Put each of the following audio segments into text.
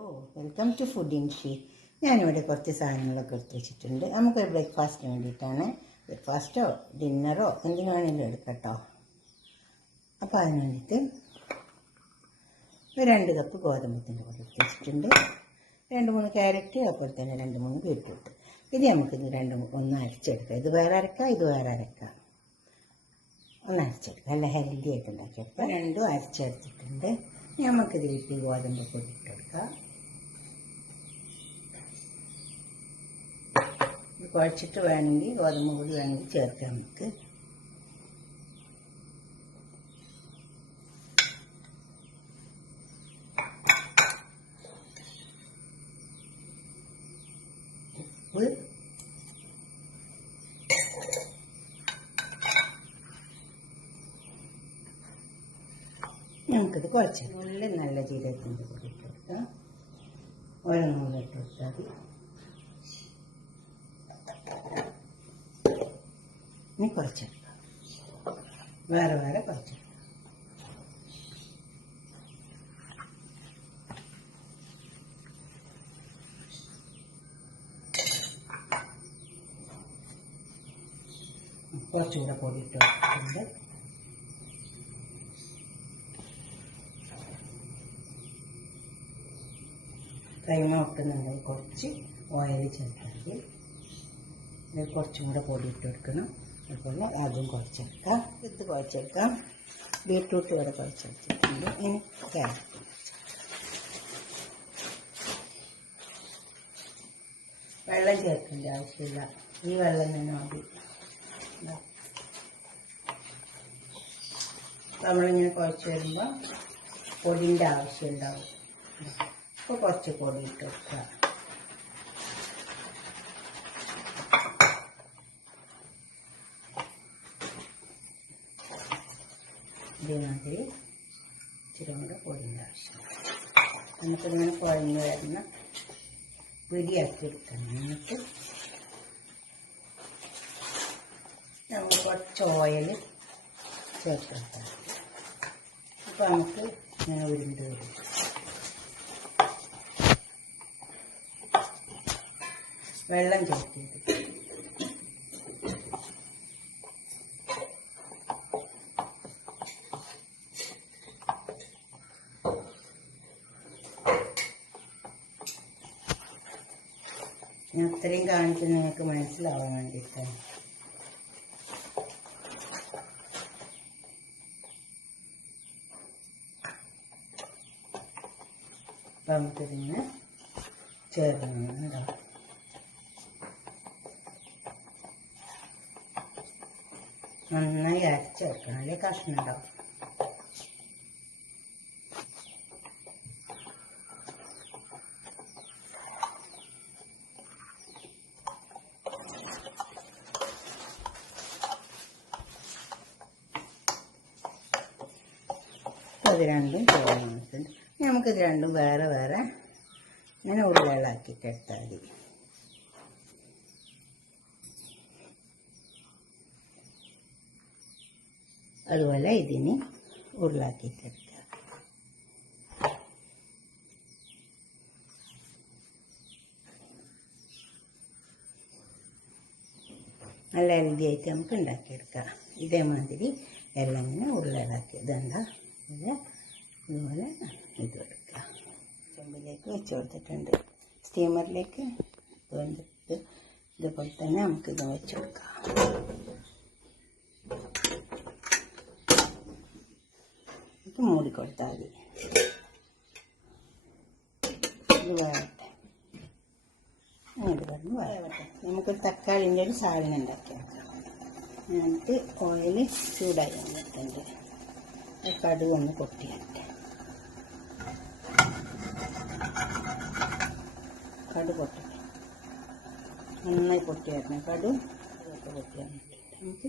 Welcome to food in she. ഞാനിവിടെ കുറച്ച് സാധനങ്ങളൊക്കെ എടുത്ത് വെച്ചിട്ടുണ്ട്. നമുക്കൊരു ബ്രേക്ക്ഫാസ്റ്റിന് വേണ്ടിയിട്ടാണ്. ബ്രേക്ക്ഫാസ്റ്റോ ഡിന്നറോ എന്തിനു വേണമെങ്കിലും എടുക്കട്ടോ. അപ്പോൾ അതിന് വേണ്ടിയിട്ട് ഒരു 2 കപ്പ് ഗോതമ്പത്തിൻ്റെ പൊടി എടുത്ത് വെച്ചിട്ടുണ്ട്. 2-3 ക്യാരറ്റ്, അതുപോലെ തന്നെ 2-3 ബീറ്റ്റൂട്ട്. ഇത് നമുക്കിത് ഒന്ന് അരച്ചെടുക്കാം. ഇത് വേറെ അരക്കാം, ഇത് വേറെ അരക്കാം. ഒന്ന് അരച്ചെടുക്കാം. നല്ല ഹെൽത്തി ആയിട്ട് ഉണ്ടാക്കിയപ്പോൾ 2 അരച്ചെടുത്തിട്ടുണ്ട്. നമുക്കിതിലേക്ക് ഗോതമ്പ് പൊടി ഇട്ടെടുക്കാം. ഇത് കുഴച്ചിട്ട് വേണമെങ്കിൽ ഗോതമ്പ് പൊടി വേണമെങ്കിൽ ചേർക്കാം. നമുക്ക് ഉപ്പ്, നമുക്കിത് കുഴച്ച് നല്ല ജീരകത്തിൻ്റെ പൊടി ഇട്ട് കൊടുക്കാം. ഓരോന്നും ഇട്ട് കൊടുത്താൽ മതി. ഇനി കുറച്ചെടുക്കാം, വേറെ കുറച്ചെടുക്കാം. കുറച്ചുകൂടെ പൊടി ഇട്ട് കൊടുത്തിട്ടുണ്ട്. കൈമ ഒട്ടുന്നുണ്ടെങ്കിൽ കുറച്ച് ഓയിൽ ചേർത്താൽ കുറച്ചും കൂടെ പൊടി ഇട്ട് കൊടുക്കണം. അതുപോലെ അതും കുഴച്ചെടുക്കാം. ഇത് കുഴച്ചെടുക്കാം. ബീറ്റ്റൂട്ട് ഇവിടെ കുഴച്ചെടുത്തിട്ടുണ്ട്. ഇനി ക്യാരറ്റ് വെള്ളം ചേർക്കേണ്ട ആവശ്യമില്ല. ഈ വെള്ളം തന്നെ മതി. നമ്മളിങ്ങനെ കുഴച്ച് വരുമ്പോൾ പൊടിൻ്റെ ആവശ്യം ഉണ്ടാവും. അപ്പോൾ കുറച്ച് പൊടി ഇട്ട് കൊടുക്കുക. ഇതേമാതിരി ഇച്ചിരി കൂടെ പൊടിൻ്റെ ആവശ്യം. നമുക്കിങ്ങനെ കുഴഞ്ഞ് വരുന്ന പിടിയാക്കി എടുക്കണം. എന്നിട്ട് നമ്മൾ കുറച്ച് ഓയിൽ ചേർത്തെടുക്കാം. അപ്പോൾ നമുക്ക് ഇങ്ങനെ ഉരുണ്ട് വരും. വെള്ളം ചേർത്തിട്ട് ഞാൻ അത്രയും കാണിച്ച് നിങ്ങൾക്ക് മനസ്സിലാവാൻ വേണ്ടിയിട്ടാണ്. അപ്പം നമുക്കിതിങ്ങനെ ചേർക്കണം കേട്ടോ. നന്നായി അരച്ചെടുക്കണം, അല്ലെങ്കിൽ കഷ്ണം ഉണ്ടാവും. ഇത് രണ്ടും ചോറുണ്ട്. നമുക്കിത് രണ്ടും വേറെ ഇങ്ങനെ ഉരുളകളാക്കിയിട്ട് എടുത്താൽ മതി. അതുപോലെ ഇതിന് ഉരുളാക്കിയിട്ടെടുക്കുക. നല്ല ഹെൽത്തി ആയിട്ട് നമുക്ക് ഉണ്ടാക്കിയെടുക്കാം. ഇതേമാതിരി എല്ലാം ഇങ്ങനെ ഉരുളകളാക്കി ഇതെന്താ ഇതുപോലെ ഇത് എടുക്കുക. ചെമ്പിലേക്ക് വെച്ച് കൊടുത്തിട്ടുണ്ട്. സ്റ്റീമറിലേക്ക് വെന്തിട്ട് ഇതുപോലെ തന്നെ നമുക്കിത് വെച്ച് കൊടുക്കാം. മൂടിക്കൊടുത്താൽ മതി. ഇത് വേവട്ടെ. ഇത് കിടന്ന് വേവട്ടെ. നമുക്കൊരു തക്കാളിൻ്റെ ഒരു സാധനം ഉണ്ടാക്കിയെടുക്കാം. എന്നിട്ട് ഓയിൽ ചൂടായി വന്നിട്ടുണ്ട്. കടുക് ഒന്ന് പൊട്ടിയിട്ടെ. കടുക് പൊട്ടട്ടെ. നന്നായി പൊട്ടി വരണം. കടുക് പൊട്ടി വന്നിട്ടുണ്ട്. നമുക്ക്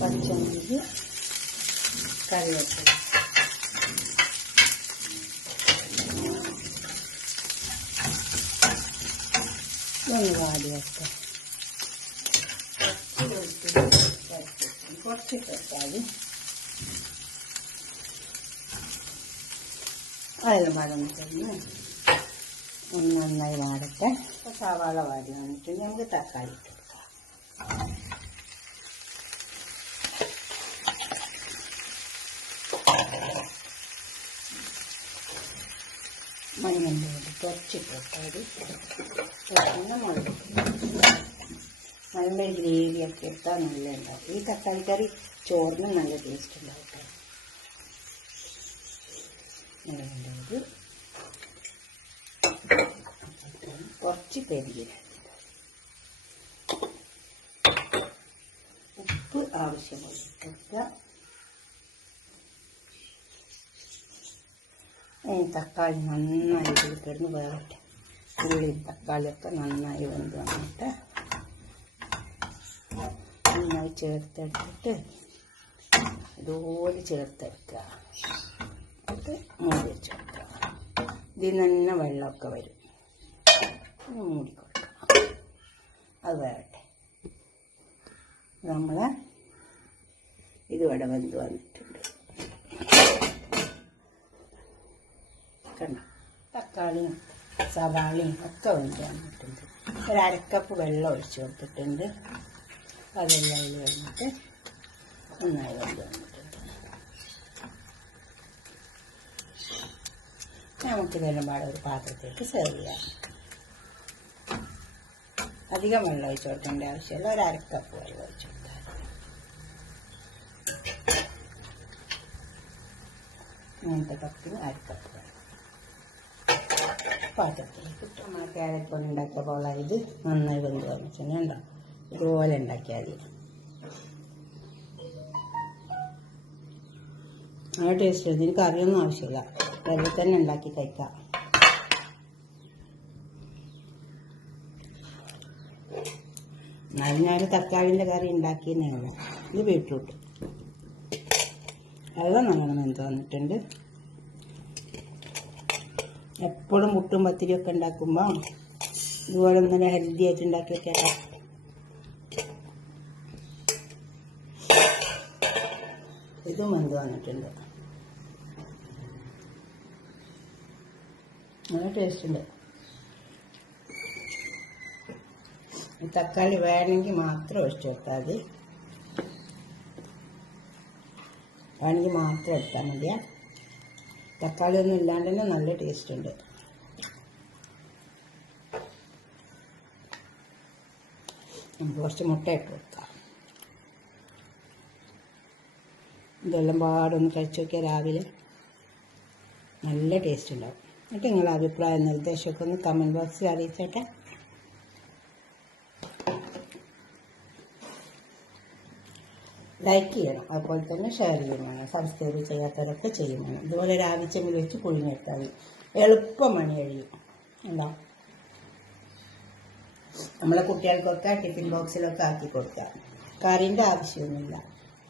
പച്ചമുളക്, കറിവേപ്പില, ഒന്ന് വാടി വെക്കാം. കുറച്ച് ഇട്ടാൽ അതെല്ലാം വഴന്നിട്ടൊന്ന് നന്നായി വാടട്ടെ. സവാള വാടി വന്നിട്ടുണ്ട്. നമുക്ക് തക്കാളി ഇട്ട് കൊടുക്കാം. മഞ്ഞൾപ്പൊടി കുറച്ചിട്ട് മുളക് നല്ല ഗ്രേവിയൊക്കെ ഇട്ടാൽ നല്ല ഉണ്ടാവും. ഈ തക്കാളി കറി ചോറിന് നല്ല ടേസ്റ്റ് ഉണ്ടാവും. മുളകുണ്ടായത് കുറച്ച് പെരിഞ്ചീരകം, ഉപ്പ് ആവശ്യമുള്ള കൊടുക്കുക. തക്കാളി നന്നായി ഇതിൽ കിടന്ന് വേവട്ടെ. ഉള്ളി തക്കാളിയൊക്കെ നന്നായി വെന്ത് വന്നിട്ട് നന്നായി ചേർത്തെടുത്തിട്ട് ഇതുപോലെ ചേർത്തെടുക്കുക. എന്നിട്ട് മൂടി വെച്ച് കൊടുക്കുക. ഇതിൽ തന്നെ വെള്ളമൊക്കെ വരും. മൂടി കൊടുക്കുക. അത് വേവട്ടെ. നമ്മളെ ഇതിവിടെ വെന്ത് വന്നിട്ടുണ്ട്. കണ്ടോ, തക്കാളിയും സവാളയും ഒക്കെ വെന്ത് വന്നിട്ടുണ്ട്. ഒരു അരക്കപ്പ് വെള്ളം ഒഴിച്ച് കൊടുത്തിട്ടുണ്ട്. അതെല്ലാം അതിൽ വന്നിട്ട് നന്നായി വെന്ത് വന്നിട്ടുണ്ട്. നമുക്കിതെല്ലാം പാടെ ഒരു പാത്രത്തിലേക്ക് സെർവ് ചെയ്യാം. അധികം വെള്ളം ഒഴിച്ച് കൊടുക്കേണ്ട ആവശ്യമില്ല. ഒരു അരക്കപ്പ് വെള്ളം ഒഴിച്ച് കൊടുത്താൽ അങ്ങനത്തെ കപ്പിന് അരക്കപ്പ് വെള്ളം പാത്രത്തിലേക്ക് ഇട്ട് നമ്മൾ ക്യാരറ്റ് കൊണ്ട് ഉണ്ടാക്കിയ പോലെ ഇത് നന്നായി വെന്ത് വന്നിട്ടുണ്ട്. ഉണ്ടോ, ഇതുപോലെ ഉണ്ടാക്കിയാൽ മതി. നല്ല ടേസ്റ്റ് ഉണ്ട്. ഇതിന് കറിയൊന്നും ആവശ്യമില്ല, കറി തന്നെ ഉണ്ടാക്കി കഴിക്കാം. എന്നാലും ഞാൻ തക്കാളിൻ്റെ കറി ഉണ്ടാക്കിയെന്നേ ഉള്ളൂ. ഇത് ബീട്രൂട്ട് വെള്ളം നല്ലോണം വെന്ത് വന്നിട്ടുണ്ട്. എപ്പോഴും മുട്ടും പത്തിരിയൊക്കെ ഉണ്ടാക്കുമ്പോൾ ഇതുപോലെ ഒന്നും ഹെൽത്തി ആയിട്ട് ഉണ്ടാക്കി വെക്കാം. ഇതും വെന്ത് വന്നിട്ടുണ്ട്. നല്ല ടേസ്റ്റ് ഉണ്ട്. തക്കാളി വേണമെങ്കിൽ മാത്രം ഒഴിച്ചു കൊടുത്താൽ മതി. വേണമെങ്കിൽ മാത്രം എടുത്താൽ മതിയാ. തക്കാളി ഒന്നും ഇല്ലാണ്ട് തന്നെ നല്ല ടേസ്റ്റ് ഉണ്ട്. നമുക്ക് കുറച്ച് മുട്ട ഇട്ട് കൊടുക്കാം. ഇതെല്ലാം പാടൊന്ന് കഴിച്ച് നോക്കിയാൽ രാവിലെ നല്ല ടേസ്റ്റ് ഉണ്ടാവും. എന്നിട്ട് നിങ്ങളുടെ അഭിപ്രായം നിർദ്ദേശമൊക്കെ ഒന്ന് കമൻറ്റ് ബോക്സിൽ അറിയിച്ചോട്ടെ. ലൈക്ക് ചെയ്യണം, അതുപോലെ തന്നെ ഷെയർ ചെയ്യണം. സബ്സ്ക്രൈബ് ചെയ്യാത്തവരൊക്കെ ചെയ്യണം. ഇതുപോലെ രാവിച്ചെങ്കിൽ വെച്ച് പുഴുങ്ങിയെടുത്താൽ മതി. എളുപ്പം പണി കഴിയും. എന്താ, നമ്മളെ കുട്ടികൾക്കൊക്കെ ടിഫിൻ ബോക്സിലൊക്കെ ആക്കി കൊടുക്കാം. കറിൻ്റെ ആവശ്യമൊന്നുമില്ല.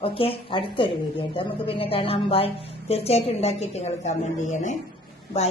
ഓക്കെ, അടുത്തൊരു വീഡിയോ ആയിട്ട് നമുക്ക് പിന്നെ കാണാം. ബൈ. തീർച്ചയായിട്ടും ഉണ്ടാക്കിയിട്ട് നിങ്ങൾ കമൻറ്റ് ചെയ്യണേ. ബൈ.